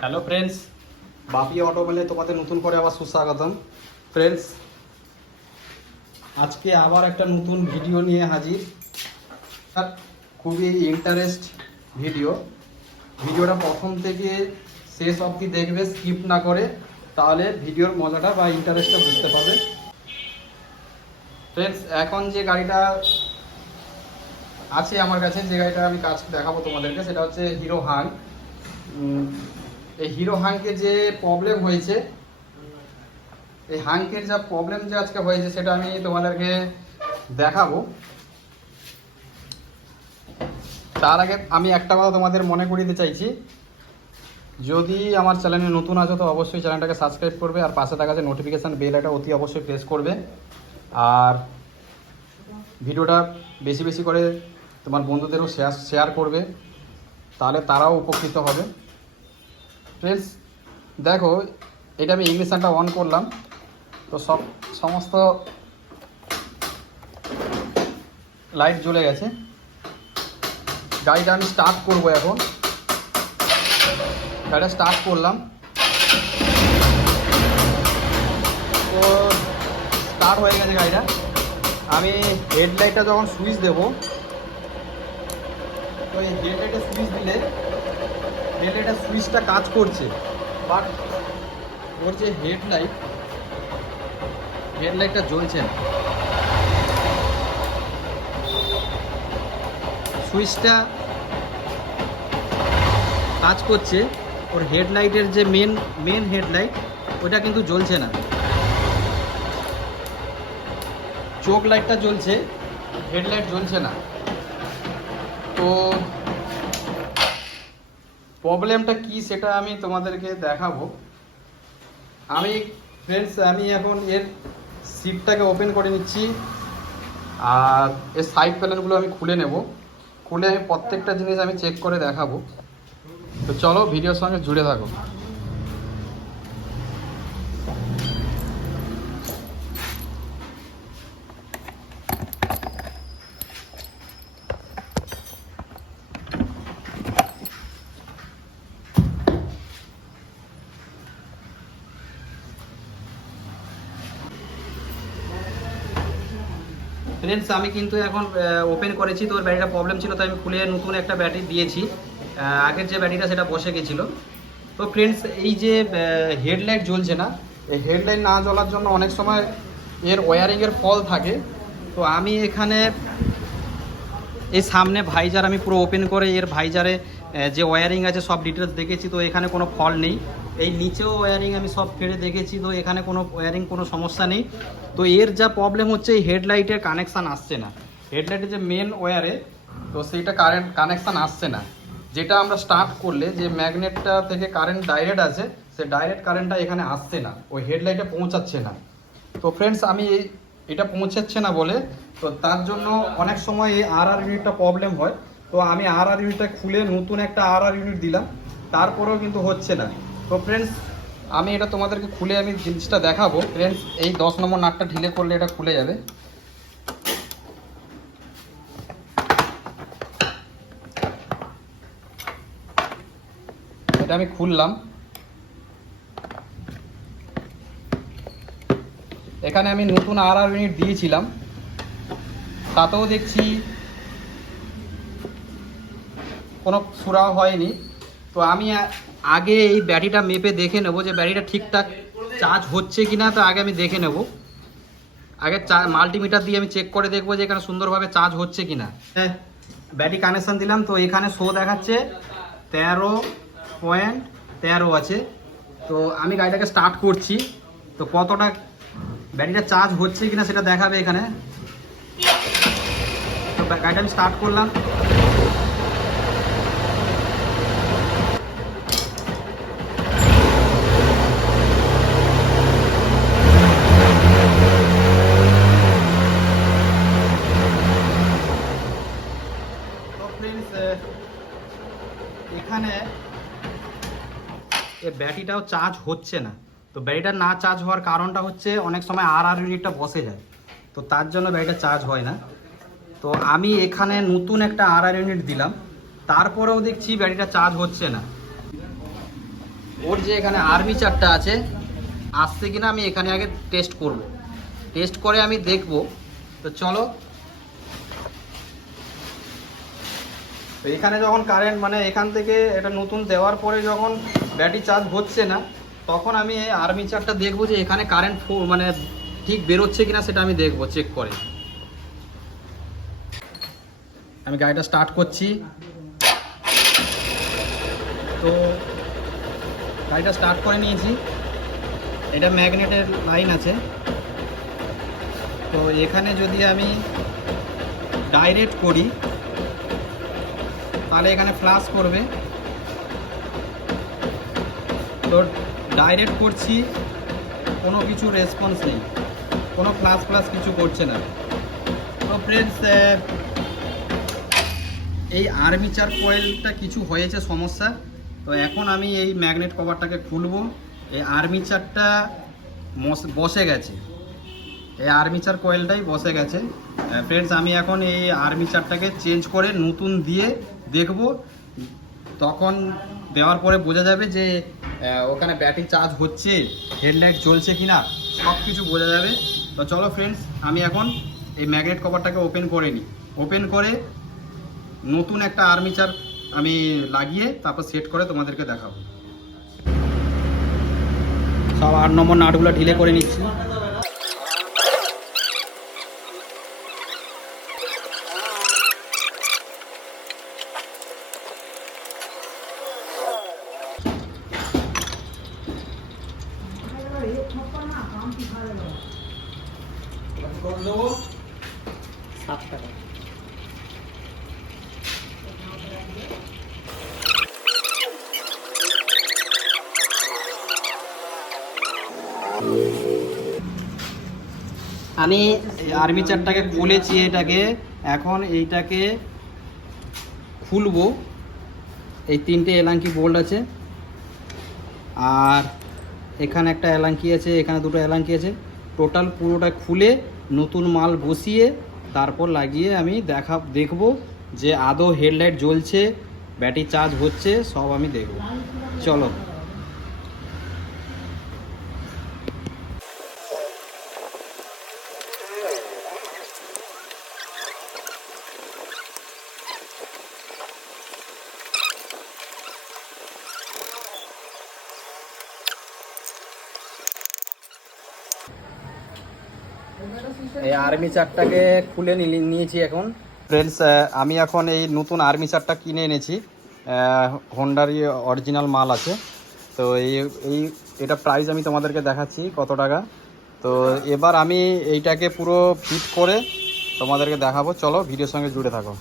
Hello friends, বাপি অটোমেলে তোমাদের নতুন করে আবার সুস্বাগতম। ফ্রেন্ডস, আজকে আবার একটা নতুন ভিডিও নিয়ে হাজির। খুবই ইন্টারেস্ট ভিডিওটা প্রথম থেকে শেষ অবধি দেখবে, স্কিপ না করে, তাহলে ভিডিওর মজাটা বা ইন্টারেস্টটা বুঝতে পারবে। ফ্রেন্ডস, এখন যে গাড়িটা আছে আমার কাছে, যে গাড়িটা আমি কাজ দেখাবো তোমাদেরকে, সেটা হচ্ছে হিরো হাং। এই হিরো হাংকে যে প্রবলেম হয়েছে, এই হাংকের যা প্রবলেম যে আজকে হয়েছে, সেটা আমি তোমাদেরকে দেখাবো। তার আগে আমি একটা কথা তোমাদের মনে করিয়ে দিতে চাইছি, যদি আমার চ্যানেলে নতুন আছো তো অবশ্যই চ্যানেলটাকে সাবস্ক্রাইব করবে, আর পাশে থাকা যে নোটিফিকেশান বেল এটা অতি অবশ্যই প্রেস করবে, আর ভিডিওটা বেশি বেশি করে তোমার বন্ধুদেরও শেয়ার করবে, তাহলে তারাও উপকৃত হবে। ফ্রেন্ডস দেখো, এটা আমি ইগনিশনটা অন করলাম, তো সমস্ত লাইট জ্বলে গেছে। গাড়িটা আমি স্টার্ট করবো এখন। গাড়িটা স্টার্ট করলাম, তো স্টার্ট হয়ে গেছে গাড়িটা। আমি হেডলাইটটা যখন সুইচ দেবো, তো এই হেডলাইটের সুইচ দিলে হেডলাইটের সুইচটা কাজ করছে, বাট ওর যে হেডলাইটটা জ্বলছে না। সুইচটা কাজ করছে, ওর হেডলাইটের যে মেন হেডলাইট, ওটা কিন্তু জ্বলছে না। চোখ লাইটটা জ্বলছে, হেডলাইট জ্বলছে না। তো প্রবলেমটা কি সেটা আমি তোমাদেরকে দেখাবো। আমি এখন এর সিটটাকে ওপেন করে নিচ্ছি, আর এর সাইড প্যানেলগুলো আমি খুলে নেব। খুলে আমি প্রত্যেকটা জিনিস আমি চেক করে দেখাবো। তো চলো, ভিডিওর সঙ্গে জুড়ে থাকো। ফ্রেন্ডস, আমি কিন্তু এখন ওপেন করেছি, তো ওর ব্যাটারিটা প্রবলেম ছিল, তো আমি খুলে নতুন একটা ব্যাটারি দিয়েছি। আগের যে ব্যাটারিটা সেটা বসে গেছিলো। তো ফ্রেন্ডস, এই যে হেডলাইট জ্বলছে না, এই হেডলাইট না জ্বলার জন্য অনেক সময় এর ওয়্যারিংয়ের ফল থাকে। তো আমি এখানে এই সামনে ভাইজার আমি পুরো ওপেন করে এর ভাইজারে যে ওয়্যারিং আছে সব ডিটেলস দেখেছি, তো এখানে কোনো ফল নেই। এই নিচেও ওয়্যারিং আমি সব ফেড়ে দেখেছি, তো এখানে কোনো ওয়্যারিং কোনো সমস্যা নেই। তো এর যা প্রবলেম হচ্ছে, এই হেডলাইটের কানেকশান আসছে না। হেডলাইটের যে মেন ওয়্যারে, তো সেইটা কানেকশান আসছে না। যেটা আমরা স্টার্ট করলে যে ম্যাগনেটটা থেকে কারেন্ট ডাইরেক্ট আছে, সে ডাইরেক্ট কারেন্টটা এখানে আসছে না, ওই হেডলাইটে পৌঁছাচ্ছে না। তো ফ্রেন্ডস, আমি এটা পৌঁছাচ্ছে না বলে, তো তার জন্য অনেক সময় এই ইউনিটটা প্রবলেম হয়। তো আমি ইউনিটটা খুলে নতুন একটা ইউনিট দিলাম, তারপরেও কিন্তু হচ্ছে না। তো ফ্রেন্ডস, আমি এটা তোমাদেরকে খুলে আমি জিনিসটা দেখাবো। ফ্রেন্ডস, এই 10 নম্বর নাটটা ঢিলে করলে এটা খুলে যাবে। এটা আমি খুললাম। এখানে আমি নতুন ইউনিট দিয়েছিলাম, তাতেও দেখছি কোনো সুরাও হয়নি। তো আমি আগে এই ব্যাটারিটা মেপে দেখে নেবো যে ব্যাটারিটা ঠিকঠাক চার্জ হচ্ছে কি না। তো আগে আমি দেখে নেব, আগে মাল্টিমিটার দিয়ে আমি চেক করে দেখবো যে এখানে সুন্দরভাবে চার্জ হচ্ছে কি না। ব্যাটারি কানেকশান দিলাম, তো এখানে শো দেখাচ্ছে 13.13 আছে। তো আমি গাড়িটাকে স্টার্ট করছি, তো কতটা ব্যাটারিটা চার্জ হচ্ছে কিনা সেটা দেখাবে এখানে। তো গাড়িটা আমি স্টার্ট করলাম। এখানে এই ব্যাটারিটাও চার্জ হচ্ছে না। তো ব্যাটারিটা না চার্জ হওয়ার কারণটা হচ্ছে, অনেক সময় ইউনিটটা বসে যায়, তো তার জন্য ব্যাটারিটা চার্জ হয় না। তো আমি এখানে নতুন একটা ইউনিট দিলাম, তারপরেও দেখছি ব্যাটারিটা চার্জ হচ্ছে না। ওর যে এখানে আর্মিচারটা আছে আসছে কিনা আমি এখানে আগে টেস্ট করব, টেস্ট করে আমি দেখব। তো চলো, তো এখানে যখন কারেন্ট মানে এখান থেকে এটা নতুন দেওয়ার পরে যখন ব্যাটারি চার্জ হচ্ছে না, তখন আমি এই আর্মিচারটা দেখবো যে এখানে কারেন্ট মানে ঠিক বেরোচ্ছে কিনা সেটা আমি দেখবো, চেক করে। আমি গাড়িটা স্টার্ট করছি। তো গাড়িটা স্টার্ট করে নিয়েছি। এটা ম্যাগনেটের লাইন আছে, তো এখানে যদি আমি ডাইরেক্ট করি তাহলে এখানে ফ্ল্যাশ করবে। তো ডাইরেক্ট করছি, কোনো কিছু রেসপন্স নেই, কোনো ফ্ল্যাশ কিছু করছে না। তো ফ্রেন্ডস, এই আর্মিচার কয়েলটা কিছু হয়েছে সমস্যা। তো এখন আমি এই ম্যাগনেট কভারটাকে খুলবো। এই আর্মিচারটা বসে গেছে, এই আর্মিচার কয়েলটাই বসে গেছে। ফ্রেন্ডস, আমি এখন এই আর্মিচারটাকে চেঞ্জ করে নতুন দিয়ে দেখব, তখন দেওয়ার পরে বোঝা যাবে যে ওখানে ব্যাটারি চার্জ হচ্ছে, হেডলাইট জ্বলছে কিনা, সব কিছু বোঝা যাবে। তো চলো ফ্রেন্ডস, আমি এখন এই ম্যাগনেট কভারটাকে ওপেন করে নিই। ওপেন করে নতুন একটা আর্মিচার আমি লাগিয়ে তারপর সেট করে তোমাদেরকে দেখাবো। সব 8 নম্বর নাটগুলো ঢিলে করে নিচ্ছি। আমি আর্মিচারটাকে খুলেছি, এটাকে এখন এইটাকে খুলবো। এই 3টে এলাঙ্কি বোল্ট আছে, আর এখানে একটা এলাঙ্কি আছে, এখানে 2টো এলাঙ্কি আছে। টোটাল পুরোটা খুলে নতুন মাল বসিয়ে তারপর লাগিয়ে আমি দেখব যে আদৌ হেডলাইট জ্বলছে, ব্যাটারি চার্জ হচ্ছে, সব আমি দেখব। চলো। এই আর্মিচারটাকে খুলে নিয়েছি এখন। ফ্রেন্ডস, আমি এখন এই নতুন আর্মিচারটা কিনে এনেছি, হোন্ডারই অরিজিনাল মাল আছে। তো এটা প্রাইস আমি তোমাদেরকে দেখাচ্ছি কত টাকা। তো এবার আমি এইটাকে পুরো ফিট করে তোমাদেরকে দেখাবো। চলো, ভিডিওর সঙ্গে জুড়ে থাকো।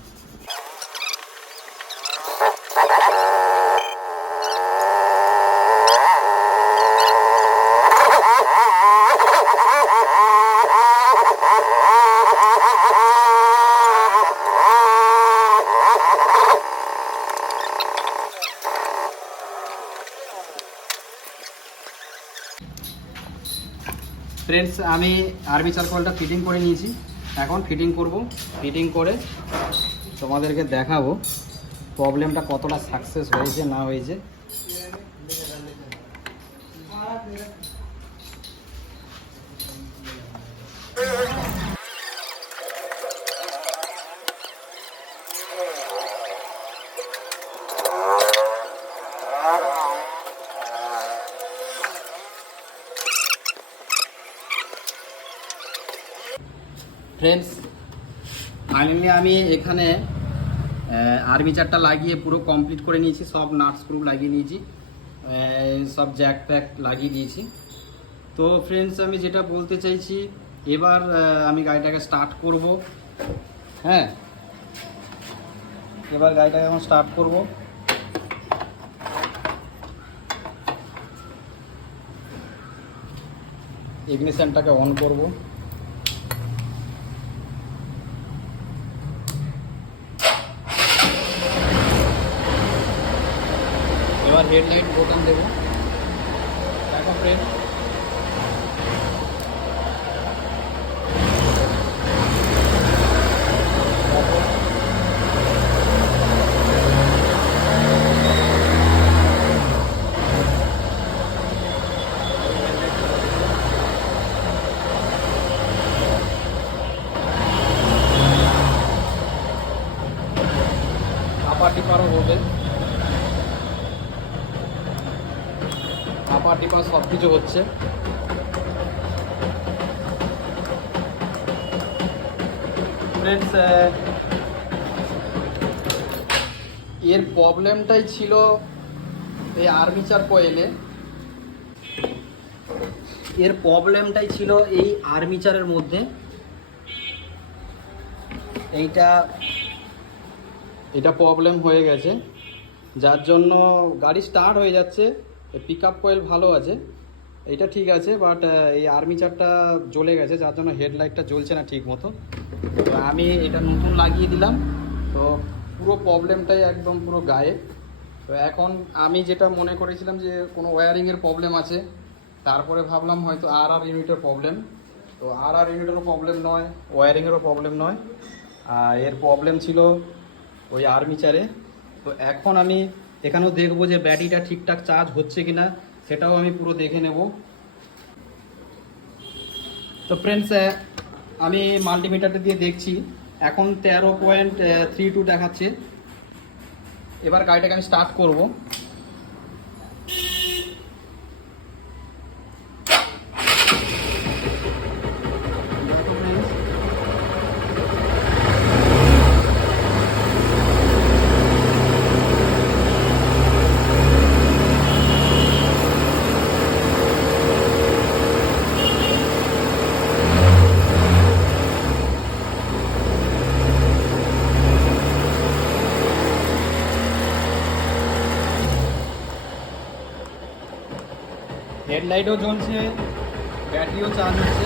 ফ্রেন্ডস, আমি আর্মিচার কয়েলটা ফিটিং করে নিয়েছি, এখন ফিটিং করব। ফিটিং করে তোমাদেরকে দেখাবো প্রবলেমটা কতটা সাকসেস হয়েছে না হয়েছে। ফ্রেন্ডস, ফাইনালি আমি এখানে আর্মিচারটা লাগিয়ে পুরো কমপ্লিট করে নিয়েছি, সব নাট স্ক্রু লাগিয়ে নিয়েছি, সব জ্যাক প্যাক লাগিয়ে দিয়েছি। তো ফ্রেন্ডস, আমি যেটা বলতে চাইছি, এবার আমি গাড়িটাকে স্টার্ট করব। হ্যাঁ, এবার গাড়িটাকে এখন স্টার্ট করব। ইগনিশনটাকে অন করব। এবার হেডলাইট বোতাম দেবো। দেখো ফ্রেন্ড, চাপা টিপা সব কিছু হচ্ছে। ফ্রেন্ডস, এর প্রবলেমটাই ছিল এই আর্মিচার কয়েলে, এর প্রবলেমটাই ছিল এই আর্মিচারের মধ্যে। এটা প্রবলেম হয়ে গেছে, যার জন্য গাড়ি স্টার্ট হয়ে যাচ্ছে, পিক আপ কয়েল ভালো আছে, এটা ঠিক আছে, বাট এই আর্মিচারটা জ্বলে গেছে, যার জন্য হেডলাইটটা জ্বলছে না ঠিক মতো। তো আমি এটা নতুন লাগিয়ে দিলাম, তো পুরো প্রবলেমটাই একদম পুরো গায়ে। তো এখন আমি যেটা মনে করেছিলাম যে কোনো ওয়্যারিংয়ের প্রবলেম আছে, তারপরে ভাবলাম হয়তো আর ইউনিটের প্রবলেম। তো আর ইউনিটেরও প্রবলেম নয়, ওয়্যারিংয়েরও প্রবলেম নয়, এর প্রবলেম ছিল ওই আর্মিচারে। তো এখন আমি এখানেও দেখবো যে ব্যাটারিটা ঠিকঠাক চার্জ হচ্ছে কি না, সেটাও আমি পুরো দেখে নেব। তো ফ্রেন্ডস, আমি মাল্টিমিটারটা দিয়ে দেখছি, এখন 13.32 দেখাচ্ছে। এবার গাড়িটাকে আমি স্টার্ট করব। হেডলাইটও জ্বলছে, ব্যাটারিও চার্জ হচ্ছে।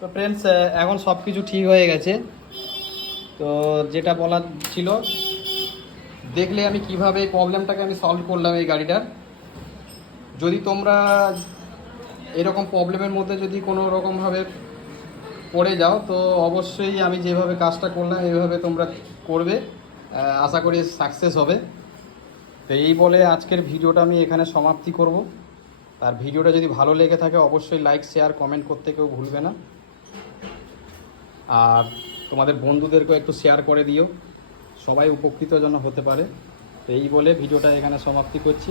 তো ফ্রেন্ডস, এখন সব কিছু ঠিক হয়ে গেছে। তো যেটা বলার ছিল, দেখলে আমি কিভাবে এই প্রবলেমটাকে আমি সলভ করলাম এই গাড়িটার। যদি তোমরা এরকম প্রবলেমের মধ্যে যদি কোনো রকমভাবে পড়ে যাও, তো অবশ্যই আমি যেভাবে কাজটা করলাম এইভাবে তোমরা করবে, আশা করি সাকসেস হবে। তো এই বলে আজকের ভিডিওটা আমি এখানে সমাপ্তি করব। আর ভিডিওটা যদি ভালো লেগে থাকে অবশ্যই লাইক, শেয়ার, কমেন্ট করতে কেউ ভুলবে না। আর তোমাদের বন্ধুদেরকেও একটু শেয়ার করে দিও, সবাই উপকৃত যেন হতে পারে। তো এই বলে ভিডিওটা এখানে সমাপ্তি করছি।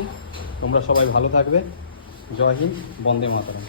তোমরা সবাই ভালো থাকবে। জয় হিন্দ, বন্দে মাতরম।